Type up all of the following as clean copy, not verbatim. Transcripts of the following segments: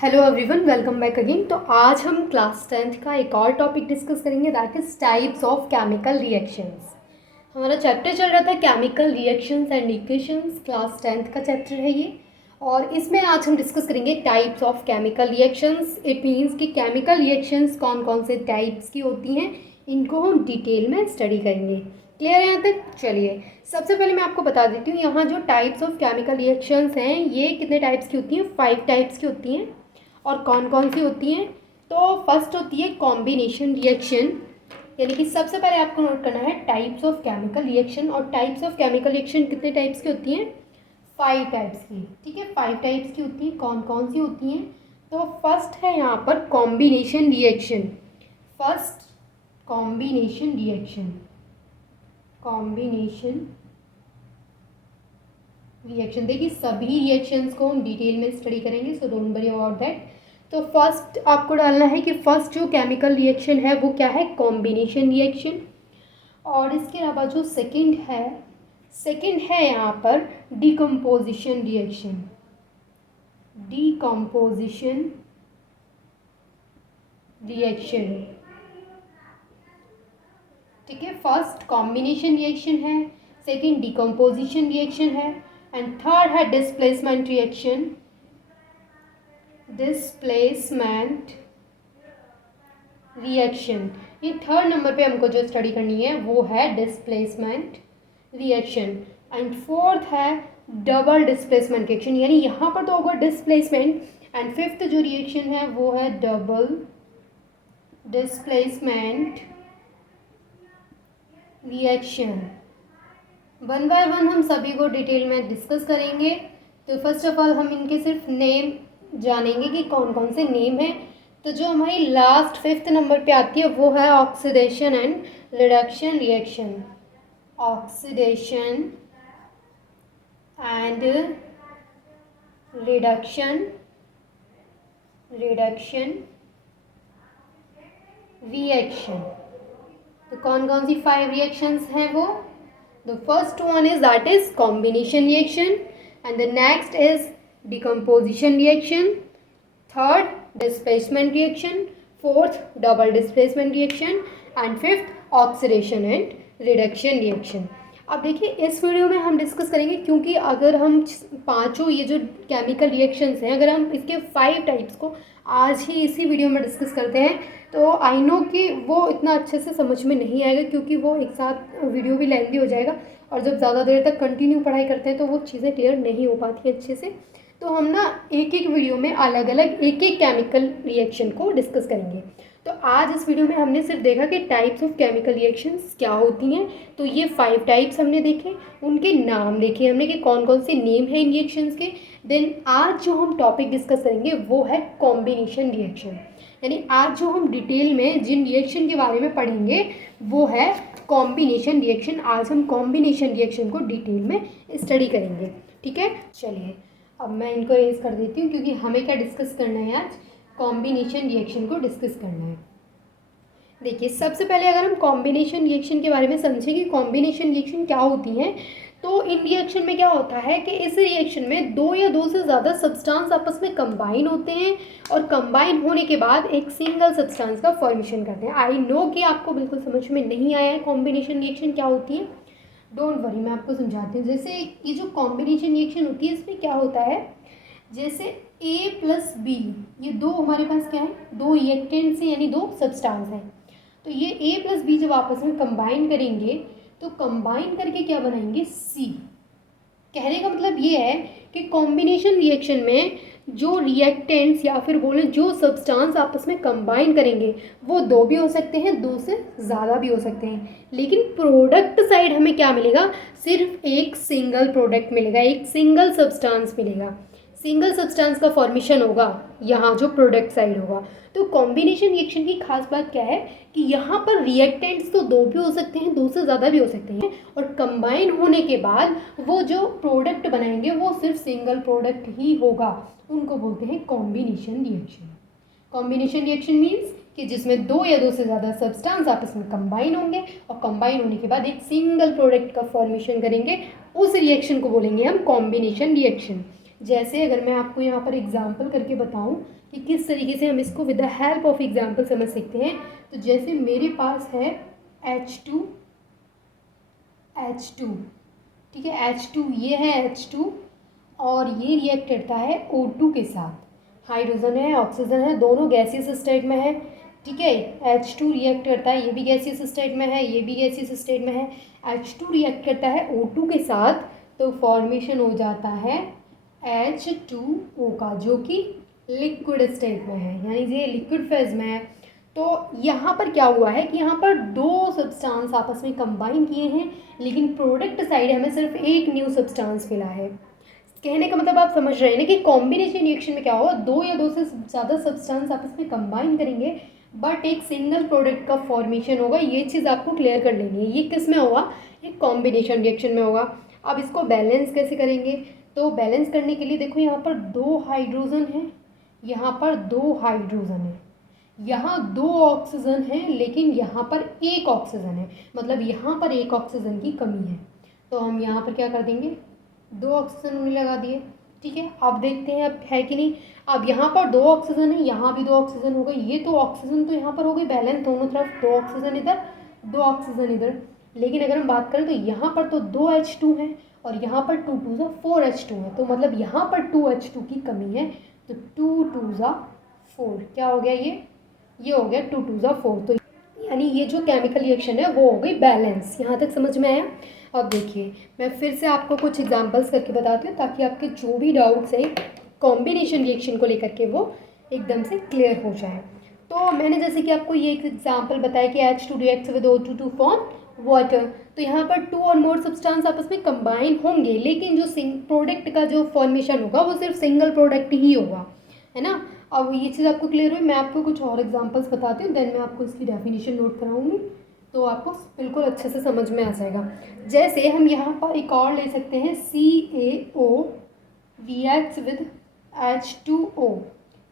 Hello everyone, welcome back again. तो आज हम क्लास 10th का एक और टॉपिक डिस्कस करेंगे, that is types of chemical reactions. हमारा चैप्टर चल रहा था chemical reactions and equations, class 10th का चैप्टर है ये। और इसमें आज हम डिस्कस करेंगे types of chemical reactions. It means कि केमिकल रिएक्शंस कौन कौन से टाइप्स की होती हैं, इनको हम डिटेल में स्टडी करेंगे। क्लियर है यहाँ तक? चलिए, सबसे पहले मैं आपको बता देती हूँ, यहाँ जो टाइप्स ऑफ केमिकल रिएक्शंस हैं ये कितने टाइप्स की होती हैं? 5 टाइप्स की होती हैं। और कौन कौन सी होती हैं? तो फर्स्ट होती है कॉम्बिनेशन रिएक्शन, यानी कि सबसे पहले आपको नोट करना है टाइप्स ऑफ केमिकल रिएक्शन। और टाइप्स ऑफ केमिकल रिएक्शन कितने टाइप्स की होती हैं? 5 टाइप्स की। ठीक है, 5 टाइप्स की होती हैं। कौन कौन सी होती हैं? तो फर्स्ट है यहाँ पर combination reaction. First combination reaction, combination reaction. देखिए, सभी रिएक्शंस को हम डिटेल में स्टडी करेंगे, so don't worry about that. तो फर्स्ट आपको डालना है कि फर्स्ट जो केमिकल रिएक्शन है वो क्या है? Combination reaction. और इसके अलावा जो सेकंड है यहाँ पर डिकम्पोजिशन रिएक्शन। डिकम्पोजिशन रिएक्शन, ठीक है। फर्स्ट कॉम्बिनेशन रिएक्शन है, सेकंड डिकम्पोजिशन रिएक्शन है, एंड थर्ड है डिस्प्लेसमेंट रिएक्शन। डिस्प्लेसमेंट रिएक्शन, ये थर्ड नंबर पे हमको जो स्टडी करनी है वो है डिस्प्लेसमेंट रिएक्शन। एंड फोर्थ है डबल डिस्प्लेसमेंट रिएक्शन, यानी यहाँ पर तो होगा डिस्प्लेसमेंट, एंड फिफ्थ जो रिएक्शन है वो है double displacement reaction. One by one हम सभी को डिटेल में डिस्कस करेंगे। तो फर्स्ट ऑफ ऑल हम इनके सिर्फ नेम जानेंगे कि कौन कौन से नेम हैं। तो जो हमारी लास्ट 5th नंबर पे आती है वो है oxidation and reduction reaction. Oxidation and reduction reaction. तो कौन कौन सी 5 रिएक्शंस हैं वो? The first one is that is combination reaction, and the next is decomposition reaction, third displacement reaction, fourth double displacement reaction, and fifth oxidation and reduction reaction. अब देखिए, इस video में हम डिस्कस करेंगे, क्योंकि अगर हम पांचों ये जो केमिकल रिएक्शंस हैं, अगर हम इसके 5 टाइप्स को आज ही इसी वीडियो में डिस्कस करते हैं तो आई नो कि वो इतना अच्छे से समझ में नहीं आएगा, क्योंकि वो एक साथ वीडियो भी लेंथी हो जाएगा, और जब ज़्यादा देर तक कंटिन्यू पढ़ाई करते हैं तो वो चीज़ें क्लियर नहीं हो पाती हैं अच्छे से। तो हम ना एक एक वीडियो में अलग अलग एक एक केमिकल रिएक्शन को डिस्कस करेंगे। तो आज इस वीडियो में हमने सिर्फ देखा कि टाइप्स ऑफ केमिकल रिएक्शंस क्या होती हैं। तो ये 5 टाइप्स हमने देखे, उनके नाम देखे हमने कि कौन कौन से नेम हैं इन रिएक्शंस के। देन आज जो हम टॉपिक डिस्कस करेंगे वो है कॉम्बिनेशन रिएक्शन, यानी आज जो हम डिटेल में जिन रिएक्शन के बारे में पढ़ेंगे वो है कॉम्बिनेशन रिएक्शन। आज हम कॉम्बिनेशन रिएक्शन को डिटेल में स्टडी करेंगे। ठीक है, चलिए अब मैं इनको रेज कर देती हूँ, क्योंकि हमें क्या डिस्कस करना है आज? कॉम्बिनेशन रिएक्शन को डिस्कस करना है। देखिए, सबसे पहले अगर हम कॉम्बिनेशन रिएक्शन के बारे में समझें कि कॉम्बिनेशन रिएक्शन क्या होती हैं, तो इन रिएक्शन में क्या होता है कि इस रिएक्शन में 2 या 2 से ज़्यादा सब्सटेंस आपस में कंबाइन होते हैं, और कंबाइन होने के बाद एक सिंगल सब्सटेंस का फॉर्मेशन करते हैं। आई नो कि आपको बिल्कुल समझ में नहीं आया है कॉम्बिनेशन रिएक्शन क्या होती है। डोंट वरी, मैं आपको समझाती हूँ। जैसे ये जो कॉम्बिनेशन रिएक्शन होती है इसमें क्या होता है, जैसे A प्लस बी, ये दो हमारे पास क्या है? 2 रिएक्टेंट्स हैं, यानी 2 सब्सटेंस हैं। तो ये A प्लस बी जब आपस में कंबाइन करेंगे तो कंबाइन करके क्या बनाएंगे? C। कहने का मतलब ये है कि कॉम्बिनेशन रिएक्शन में जो रिएक्टेंट्स या फिर बोले जो सब्सटेंस आपस में कंबाइन करेंगे वो 2 भी हो सकते हैं, 2 से ज़्यादा भी हो सकते हैं, लेकिन प्रोडक्ट साइड हमें क्या मिलेगा? सिर्फ एक सिंगल प्रोडक्ट मिलेगा, एक सिंगल सब्सटेंस मिलेगा, सिंगल सब्सटेंस का फॉर्मेशन होगा यहाँ जो प्रोडक्ट साइड होगा। तो कॉम्बिनेशन रिएक्शन की खास बात क्या है कि यहाँ पर रिएक्टेंट्स तो 2 भी हो सकते हैं, 2 से ज़्यादा भी हो सकते हैं, और कंबाइन होने के बाद वो जो प्रोडक्ट बनाएंगे वो सिर्फ सिंगल प्रोडक्ट ही होगा, उनको बोलते हैं combination reaction. Combination reaction means कि जिसमें 2 या 2 से ज़्यादा सब्सटेंस आपस में कंबाइन होंगे, और कंबाइन होने के बाद एक सिंगल प्रोडक्ट का फॉर्मेशन करेंगे, उस रिएक्शन को बोलेंगे हम कॉम्बिनेशन रिएक्शन। जैसे अगर मैं आपको यहाँ पर एग्जाम्पल करके बताऊँ कि किस तरीके से हम इसको with the help of example समझ सकते हैं, तो जैसे मेरे पास है H2, ठीक है, H2 ये है H2, और ये रिएक्ट करता है O2 के साथ। हाइड्रोजन है, ऑक्सीजन है, दोनों गैसियस स्टेट में है, ठीक है। H2 रिएक्ट करता है, ये भी गैसियस स्टेट में है, ये भी गैसियस स्टेट में है। H2 रिएक्ट करता है O2 के साथ, तो फॉर्मेशन हो जाता है H2O का, जो कि लिक्विड स्टेट में है, यानी ये लिक्विड फेज में है। तो यहाँ पर क्या हुआ है कि यहाँ पर दो सब्सटेंस आपस में कंबाइन किए हैं, लेकिन प्रोडक्ट साइड हमें सिर्फ एक न्यू सब्सटेंस मिला है। कहने का मतलब आप समझ रहे हैं ना कि कॉम्बिनेशन रिएक्शन में क्या होगा, दो या दो से ज़्यादा सब्सटेंस आपस में कंबाइन करेंगे, बट एक सिंगल प्रोडक्ट का फॉर्मेशन होगा। ये चीज़ आपको क्लियर कर लेनी है। ये किस में होगा, ये कॉम्बिनेशन रिएक्शन में होगा। अब इसको बैलेंस कैसे करेंगे, तो बैलेंस करने के लिए देखो यहाँ पर दो हाइड्रोजन है, यहाँ पर दो हाइड्रोजन है, यहाँ दो ऑक्सीजन है, लेकिन यहाँ पर एक ऑक्सीजन है, मतलब यहाँ पर एक ऑक्सीजन की कमी है। तो हम यहाँ पर क्या कर देंगे, दो ऑक्सीजन उन्हें लगा दिए, ठीक है। अब देखते हैं अब है कि नहीं। अब यहाँ पर दो ऑक्सीजन है, यहाँ भी दो ऑक्सीजन हो गई, ये तो ऑक्सीजन तो यहाँ पर हो गई बैलेंस, दोनों तरफ दो ऑक्सीजन इधर, दो ऑक्सीजन इधर। लेकिन अगर हम बात करें तो यहाँ पर तो दो H2 है, और यहाँ पर 2 2 4 H2 है, तो मतलब यहाँ पर 2 H2 की कमी है, तो 2 2 4 क्या हो गया, ये हो गया 2 2 4। तो यानी ये जो केमिकल रिएक्शन है वो हो गई बैलेंस। यहाँ तक समझ में आया। अब देखिए मैं फिर से आपको कुछ एग्जांपल्स करके बताती हूँ, ताकि आपके जो भी डाउट्स हैं कॉम्बिनेशन रिएक्शन को लेकर के वो एकदम से क्लियर हो जाए। तो मैंने जैसे कि आपको ये एक एग्जांपल बताया कि H2 reacts with O2 to form water, तो यहाँ पर टू और मोर सब्सटेंस आपस में कंबाइन होंगे, लेकिन जो प्रोडक्ट का जो फॉर्मेशन होगा वो सिर्फ सिंगल प्रोडक्ट ही होगा, है ना। अब ये चीज़ आपको क्लियर हुई। मैं आपको कुछ और एग्जांपल्स बताती हूँ, देन मैं आपको इसकी डेफिनेशन नोट कराऊंगी, तो आपको बिल्कुल अच्छे से समझ में आ जाएगा। जैसे हम यहाँ पर एक और ले सकते हैं, CaO रिएक्ट्स विद H2O।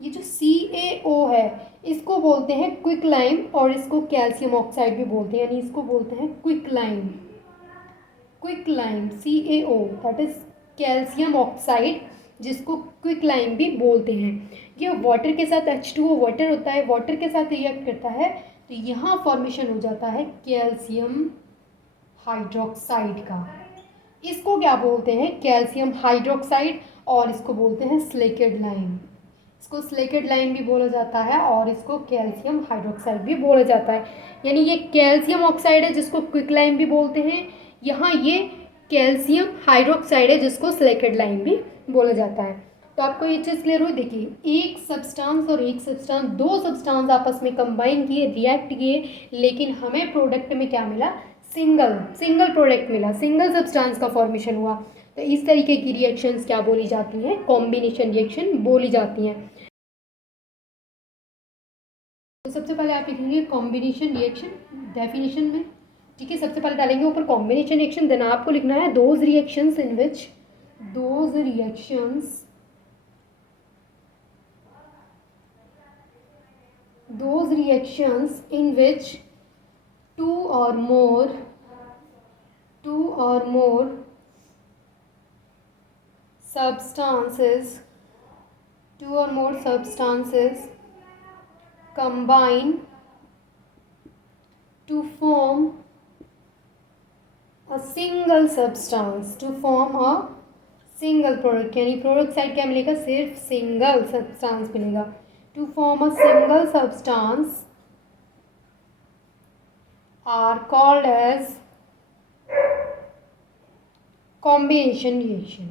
ये जो CaO है इसको बोलते हैं क्विक लाइम, और इसको कैल्शियम ऑक्साइड भी बोलते हैं, यानी इसको बोलते हैं quick lime. CaO that is calcium oxide, जिसको क्विक लाइम भी बोलते हैं। ये वाटर के साथ H2O वाटर होता है, वाटर के साथ रिएक्ट करता है, तो यहाँ फॉर्मेशन हो जाता है कैल्शियम हाइड्रोक्साइड का। इसको क्या बोलते हैं, कैल्शियम हाइड्रोक्साइड, और इसको बोलते हैं स्लेकेड लाइम। इसको स्लेकेड लाइम भी बोला जाता है, और इसको कैल्शियम हाइड्रोक्साइड भी बोला जाता है। यानी ये कैल्शियम ऑक्साइड है जिसको क्विक लाइम भी बोलते हैं, यहाँ ये कैल्शियम हाइड्रोक्साइड है जिसको स्लेकेड लाइम भी बोला जाता है। तो आपको ये चीज़ क्लियर हुई। देखिए एक सब्सटेंस और एक सब्सटेंस, दो सब्सटेंस आपस में कंबाइन किए, रिएक्ट किए, लेकिन हमें प्रोडक्ट में क्या मिला, सिंगल प्रोडक्ट मिला, सिंगल सब्सटेंस का फॉर्मेशन हुआ। तो इस तरीके की रिएक्शंस क्या बोली जाती हैं, कॉम्बिनेशन रिएक्शन बोली जाती हैं। तो सबसे पहले आप लिखेंगे कॉम्बिनेशन रिएक्शन डेफिनेशन में, ठीक है। सबसे पहले डालेंगे ऊपर कॉम्बिनेशन रिएक्शन, देन आपको लिखना है those reactions in which two or more substances combine to form a single substance, to form a single product, यानी प्रोडक्ट साइड क्या मिलेगा, सिर्फ सिंगल सब्सटेंस मिलेगा। To form a single substance are called as combination reaction।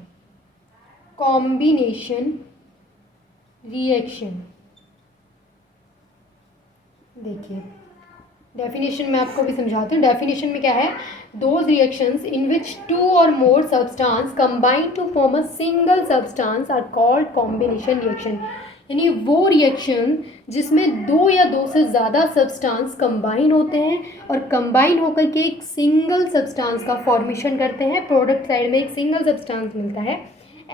देखिए definition में आपको भी समझाती हूँ। डेफिनेशन में क्या है, those reactions in which two और more substance combine to form a single substance are called combination reaction. यानी वो रिएक्शन जिसमें दो या दो से ज़्यादा सब्सटेंस कंबाइन होते हैं, और कंबाइन होकर के एक सिंगल सब्सटेंस का फॉर्मेशन करते हैं, प्रोडक्ट साइड में एक सिंगल सब्सटेंस मिलता है,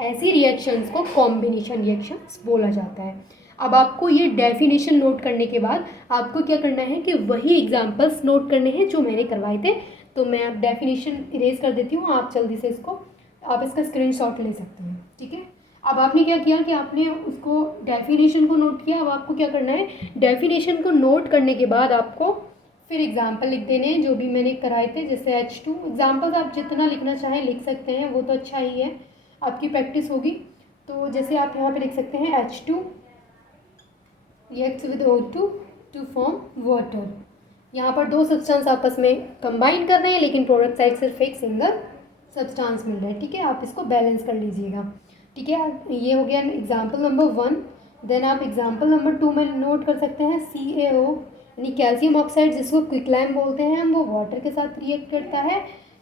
ऐसी रिएक्शंस को कॉम्बिनेशन रिएक्शंस बोला जाता है। अब आपको ये डेफिनेशन नोट करने के बाद आपको क्या करना है कि वही एग्जांपल्स नोट करने हैं जो मैंने करवाए थे। तो मैं अब डेफिनेशन इरेज कर देती हूँ, आप जल्दी से इसको, आप इसका स्क्रीनशॉट ले सकते हैं, ठीक है। अब आपने क्या किया कि आपने उसको डेफिनेशन को नोट किया। अब आपको क्या करना है, डेफिनेशन को नोट करने के बाद आपको फिर एग्जाम्पल लिख देने हैं जो भी मैंने कराए थे। जैसे H2 एग्जाम्पल्स आप जितना लिखना चाहें लिख सकते हैं, वो तो अच्छा ही है, आपकी प्रैक्टिस होगी। तो जैसे आप यहाँ पे लिख सकते हैं H2 reacts with O2 to form water. यहाँ पर दो सब्सटेंस आपस में कंबाइन कर रहे हैं, लेकिन प्रोडक्ट साइड सिर्फ एक सिंगल सब्सटेंस मिल रहा है। ठीक है, आप इसको बैलेंस कर लीजिएगा। ठीक है, ये हो गया एग्जाम्पल नंबर 1। देन आप एग्जाम्पल नंबर 2 में नोट कर सकते हैं CaO यानी कैल्शियम ऑक्साइड, जिसको क्विकलैम बोलते हैं हम, वो वाटर के साथ रिएक्ट करता है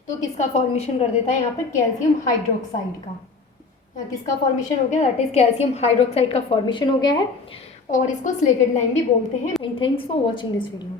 तो किसका फॉर्मेशन कर देता है यहाँ पर, कैल्शियम हाइड्रोक्साइड का। यहाँ किसका फॉर्मेशन हो गया, दैट इज कैल्शियम हाइड्रोक्साइड का फॉर्मेशन हो गया है, और इसको स्लेटेड लाइन भी बोलते हैं। And thanks for watching this video.